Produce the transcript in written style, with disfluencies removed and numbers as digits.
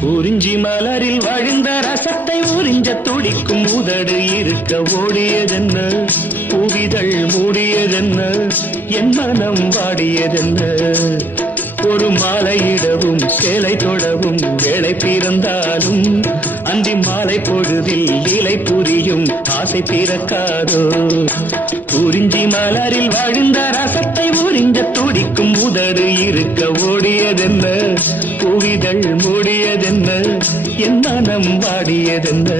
குறிஞ்சி மலரில் வழிந்த ரசத்தை உறிஞ்ச துடிக்கும் உதடு இருக்க ஓடியதென்ன, புவிதழ் மூடியதென்ன, என் மனம் வாடியதென்ன. ஒரு மாலையிடவும் சேலை தொடவும் வேலை பிறந்தாலும் அந்தி மாலை பொழுதில் இலை புரியும் ஆசை பிறக்காதோ. குறிஞ்சி மலரில் வழிந்த ரசத்தை உறிஞ்ச துடிக்கும் உதடு இருக்க ஓடியதென்ன, புவிதழ் மூடியதென்ன, என் மனம் வாடியதென்ன.